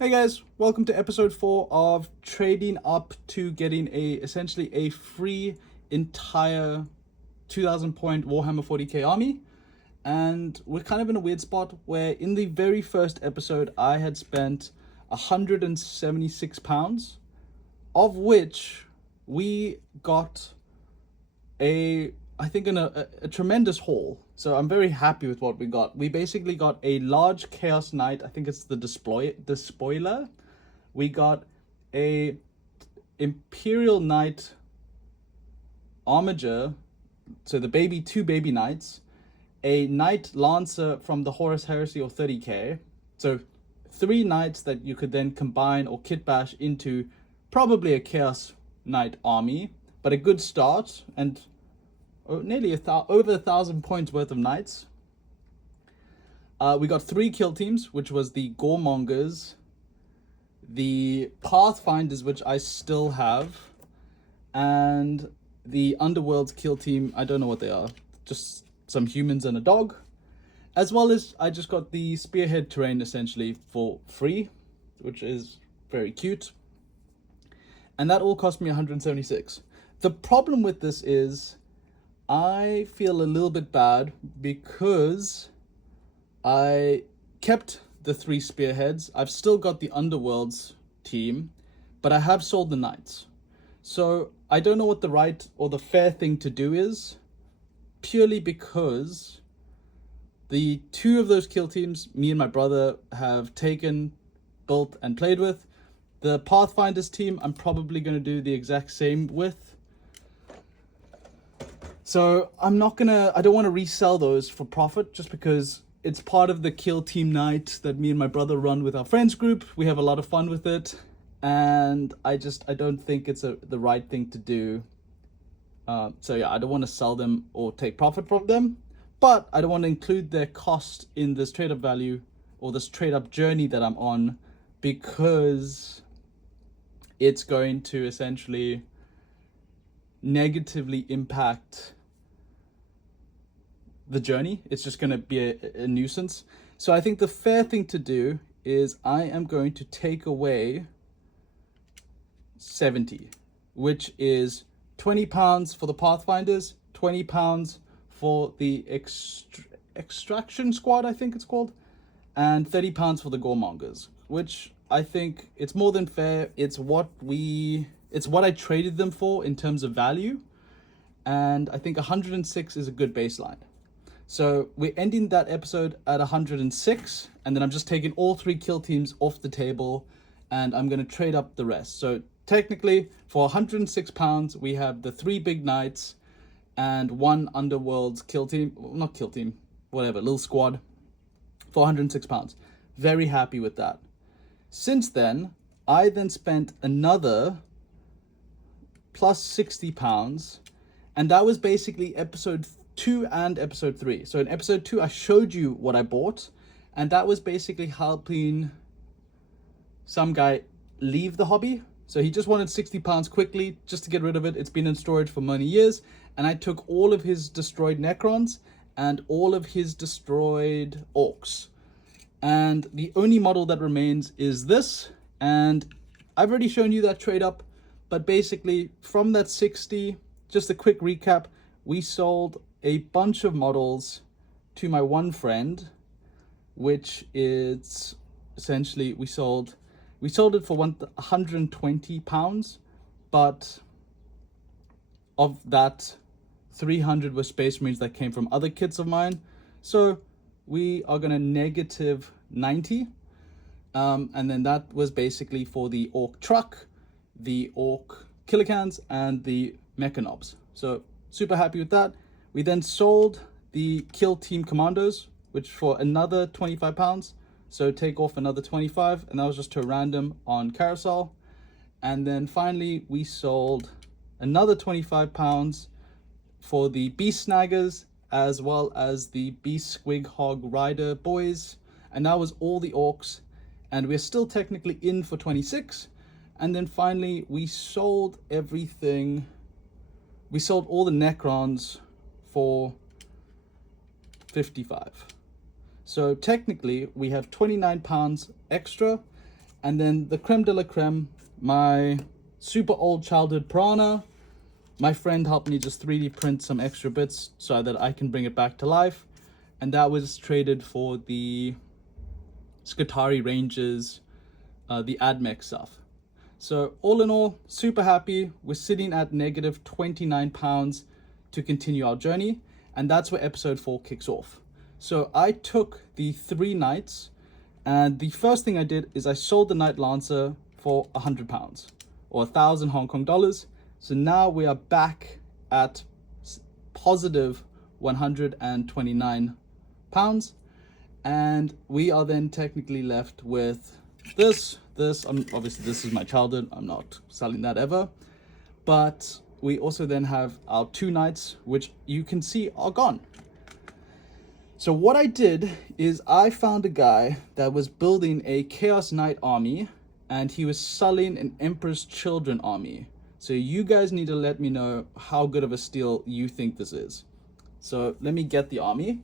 Hey guys, welcome to episode 4 of trading up to getting essentially a free entire 2000 point Warhammer 40k army. And we're kind of in a weird spot where in the very first episode I had spent £176, of which we got a tremendous haul. So I'm very happy with what we got. We basically got a large Chaos Knight. I think it's the spoiler. We got a Imperial Knight Armiger, so the two baby knights, a Knight Lancer from the Horus Heresy or 30k. So 3 knights that you could then combine or kit bash into probably a Chaos Knight army, but a good start, and nearly over 1,000 points worth of knights. We got 3 kill teams, which was the Goremongers, the Pathfinders, which I still have, and the Underworld's kill team. I don't know what they are, just some humans and a dog. As well as I just got the Spearhead terrain essentially for free, which is very cute. And that all cost me 176. The problem with this is I feel a little bit bad because I kept the 3 spearheads. I've still got the Underworld's team, but I have sold the knights. So I don't know what the right or the fair thing to do is, purely because the 2 of those kill teams, me and my brother have taken, built, and played with. The Pathfinders team, I'm probably going to do the exact same with. So I don't want to resell those for profit just because it's part of the kill team night that me and my brother run with our friends group. We have a lot of fun with it, and I don't think it's the right thing to do. So yeah, I don't want to sell them or take profit from them, but I don't want to include their cost in this trade up value or this trade up journey that I'm on, because it's going to essentially negatively impact the journey. It's just going to be a nuisance. So I think the fair thing to do is I am going to take away 70, which is £20 for the Pathfinders, £20 for the Extraction Squad, I think it's called, and £30 for the Goremongers, which I think it's more than fair. It's what I traded them for in terms of value, and I think 106 is a good baseline. So we're ending that episode at 106, and then I'm just taking all 3 kill teams off the table, and I'm going to trade up the rest. So technically, for £106, we have the 3 big knights and 1 Underworld's kill team, not kill team, whatever, little squad, for £106. Very happy with that. Since then, I then spent another plus £60, and that was basically episode 2 and episode 3. So in episode 2, I showed you what I bought, and that was basically helping some guy leave the hobby. So he just wanted £60 quickly just to get rid of it. It's been in storage for many years, and I took all of his destroyed Necrons and all of his destroyed Orcs, and the only model that remains is this. And I've already shown you that trade up, but basically from that 60, just a quick recap, we sold a bunch of models to my one friend, which is essentially we sold it for £120, but of that 300 were Space Marines that came from other kits of mine. So we are going to negative 90, and then that was basically for the Orc truck, the Orc Killicans, and the Mechanobs. So super happy with that. We then sold the Kill Team Commandos, which for another £25. So take off another 25, and that was just to a random on Carousel. And then finally, we sold another £25 for the Beast Snaggers, as well as the Beast Squig Hog Rider boys. And that was all the Orcs. And we're still technically in for 26. And then finally, we sold everything. We sold all the Necrons for 55. So technically we have £29 extra, And then the creme de la creme, my super old childhood piranha. My friend helped me just 3D print some extra bits so that I can bring it back to life. And that was traded for the Skitarii Rangers, the AdMech stuff. So all in all, super happy. We're sitting at negative 29 pounds to continue our journey. And that's where episode 4 kicks off. So I took the 3 nights, and the first thing I did is I sold the Night Lancer for £100 or 1,000 Hong Kong dollars. So now we are back at positive 129 pounds. And we are then technically left with this. Obviously this is my childhood. I'm not selling that ever. But we also then have our 2 nights, which you can see are gone. So what I did is I found a guy that was building a Chaos Knight army, and he was selling an Emperor's Children army. So you guys need to let me know how good of a steal you think this is. So let me get the army.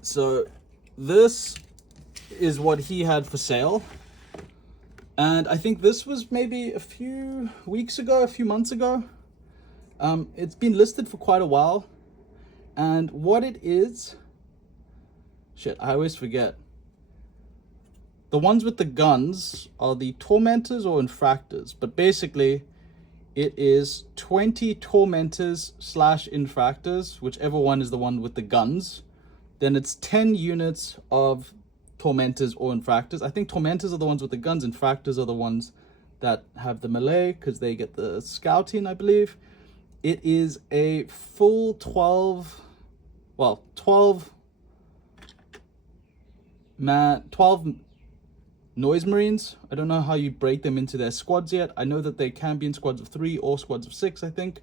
So this is what he had for sale. And I think this was maybe a few weeks ago, a few months ago. It's been listed for quite a while. And what it is, shit, I always forget. The ones with the guns are the Tormentors or Infractors. But basically, it is 20 Tormentors / Infractors, whichever one is the one with the guns. Then it's 10 units of Tormentors or Infractors. I think Tormentors are the ones with the guns. Infractors are the ones that have the melee because they get the scouting, I believe. It is a full 12 Noise Marines. I don't know how you break them into their squads yet. I know that they can be in squads of 3 or squads of 6, I think.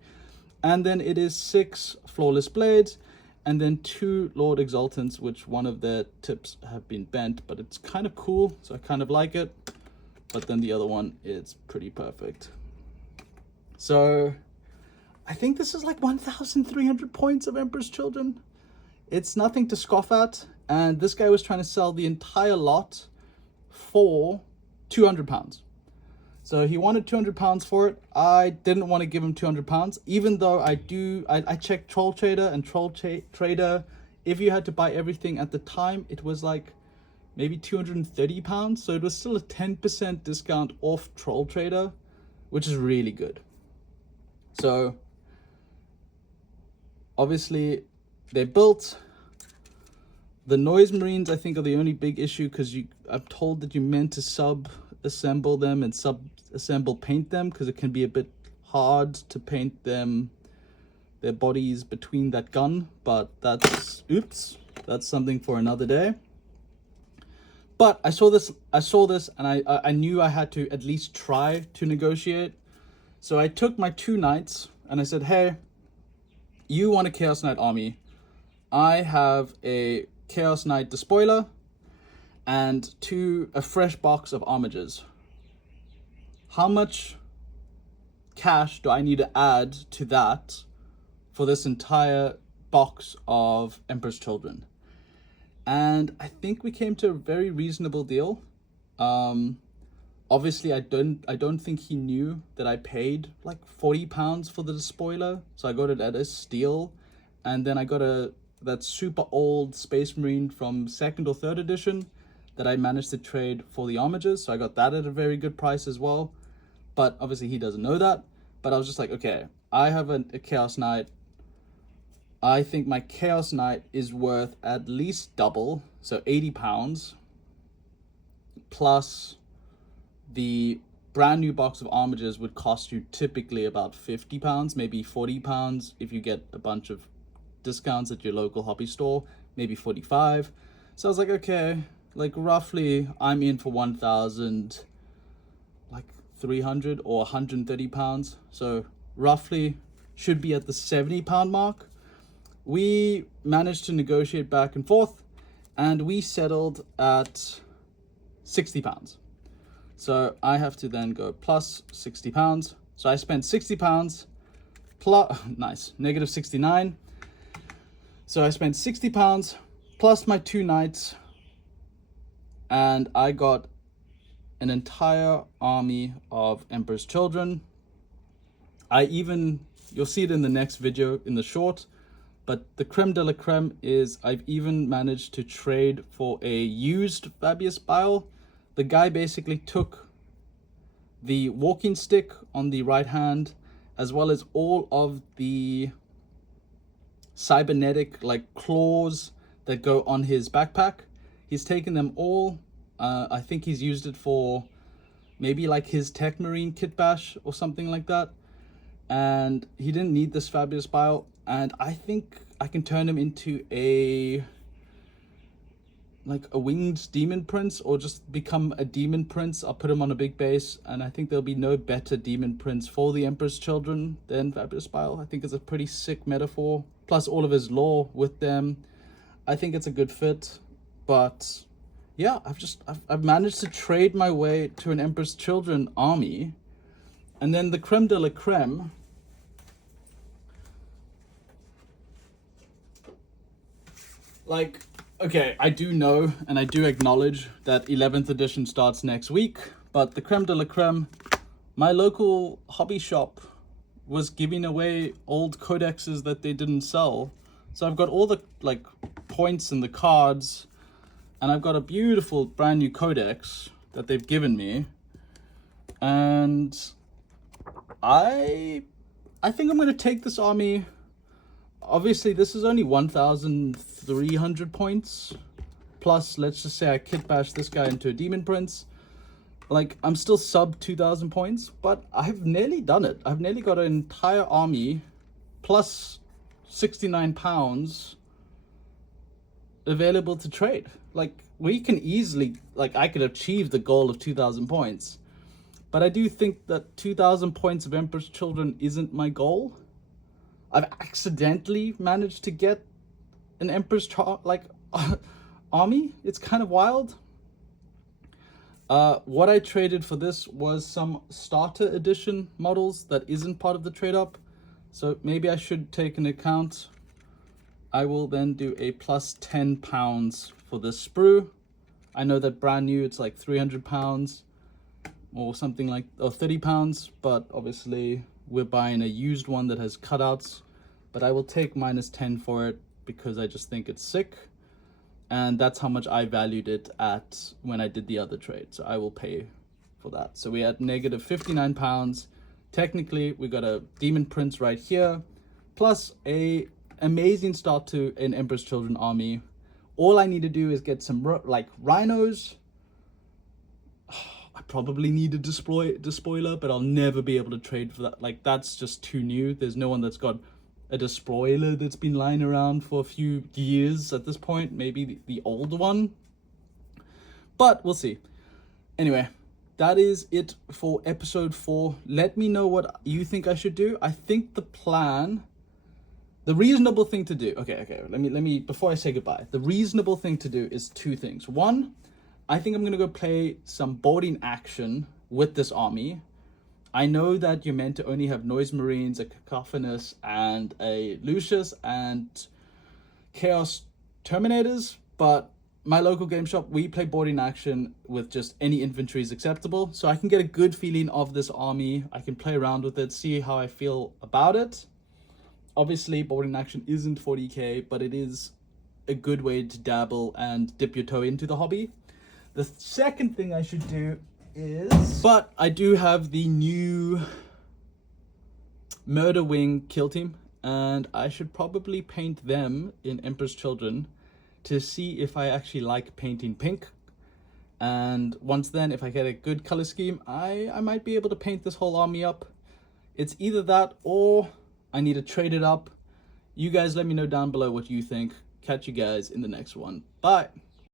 And then it is 6 Flawless Blades. And then 2 Lord Exultants, which one of their tips have been bent, but it's kind of cool, so I kind of like it. But then the other one is pretty perfect. So I think this is like 1,300 points of Emperor's Children. It's nothing to scoff at. And this guy was trying to sell the entire lot for £200. So he wanted £200 for it. I didn't want to give him £200, even though I checked Troll Trader, and Troll Trader, if you had to buy everything at the time, it was like maybe £230. So it was still a 10% discount off Troll Trader, which is really good. So obviously they built the Noise Marines. I think are the only big issue, because I'm told that you meant to sub-assemble them and sub-assemble paint them, because it can be a bit hard to paint them, their bodies between that gun. But that's something for another day. But I saw this and I knew I had to at least try to negotiate. So I took my 2 knights and I said, hey, you want a Chaos Knight army. I have a Chaos Knight Despoiler and a fresh box of armigers. How much cash do I need to add to that for this entire box of Emperor's Children? And I think we came to a very reasonable deal. Obviously I don't think he knew that I paid like £40 for the Despoiler, so I got it at a steal. And then I got that super old Space Marine from 2nd or 3rd edition that I managed to trade for the armigers, so I got that at a very good price as well. But obviously he doesn't know that. But I was just like, okay, I have a Chaos Knight. I think my Chaos Knight is worth at least double, so £80, plus the brand new box of armigers would cost you typically about £50, maybe £40 if you get a bunch of discounts at your local hobby store, maybe 45. So I was like, okay, like roughly I'm in for 1,300 or £130. So roughly should be at the £70 mark. We managed to negotiate back and forth, and we settled at £60. So I have to then go plus £60. So I spent £60 plus, nice, negative 69. So I spent £60 plus my 2 knights, and I got an entire army of Emperor's Children. You'll see it in the next video in the short, but the creme de la creme is I've even managed to trade for a used Fabius Bile. The guy basically took the walking stick on the right hand, as well as all of the cybernetic like claws that go on his backpack. He's taken them all. I think he's used it for maybe like his Tech Marine kit bash or something like that. And he didn't need this Fabius Bile. And I think I can turn him into a winged demon prince, or just become a demon prince. I'll put him on a big base, and I think there'll be no better demon prince for the Emperor's Children than Fabius Bile. I think it's a pretty sick metaphor, plus all of his lore with them. I think it's a good fit. But yeah, I've managed to trade my way to an Emperor's Children army. And then the creme de la creme, like, okay, I do know and I do acknowledge that 11th edition starts next week, but the creme de la creme, my local hobby shop was giving away old codexes that they didn't sell. So I've got all the like points and the cards, and I've got a beautiful brand new codex that they've given me. And I think I'm going to take this army. Obviously, this is only 1,300 points. Plus, let's just say I kit bash this guy into a demon prince. Like, I'm still sub 2,000 points, but I've nearly done it. I've nearly got an entire army plus 69 pounds available to trade. Like, we can easily, like, I could achieve the goal of 2,000 points. But I do think that 2,000 points of Emperor's Children isn't my goal. I've accidentally managed to get an Emperor's army. It's kind of wild. What I traded for this was some starter edition models that isn't part of the trade up. So maybe I should take into account. I will then do a plus 10 pounds for this sprue. I know that brand new, it's like 300 pounds. Or something like, or 30 pounds, but obviously we're buying a used one that has cutouts. But I will take minus 10 for it because I just think it's sick, and that's how much I valued it at when I did the other trade. So I will pay for that. So we had negative 59 pounds. Technically, we got a demon prince right here, plus a amazing start to an Emperor's Children army. All I need to do is get some like rhinos. I probably need a despoiler, but I'll never be able to trade for that. Like, that's just too new. There's no one that's got a despoiler that's been lying around for a few years at this point. Maybe the old one, but we'll see. Anyway, that is it for episode 4. Let me know what you think I should do. I think the reasonable thing to do. Okay. Let me before I say goodbye. The reasonable thing to do is 2 things. One, I think I'm going to go play some boarding action with this army. I know that you're meant to only have Noise Marines, a Cacophonous, and a Lucius, and Chaos Terminators, but my local game shop, we play boarding action with just any infantry is acceptable. So I can get a good feeling of this army. I can play around with it, see how I feel about it. Obviously, boarding action isn't 40k, but it is a good way to dabble and dip your toe into the hobby. The second thing I should do is... But I do have the new Murder Wing kill team, and I should probably paint them in Emperor's Children to see if I actually like painting pink. And once then, if I get a good color scheme, I might be able to paint this whole army up. It's either that or I need to trade it up. You guys let me know down below what you think. Catch you guys in the next one. Bye.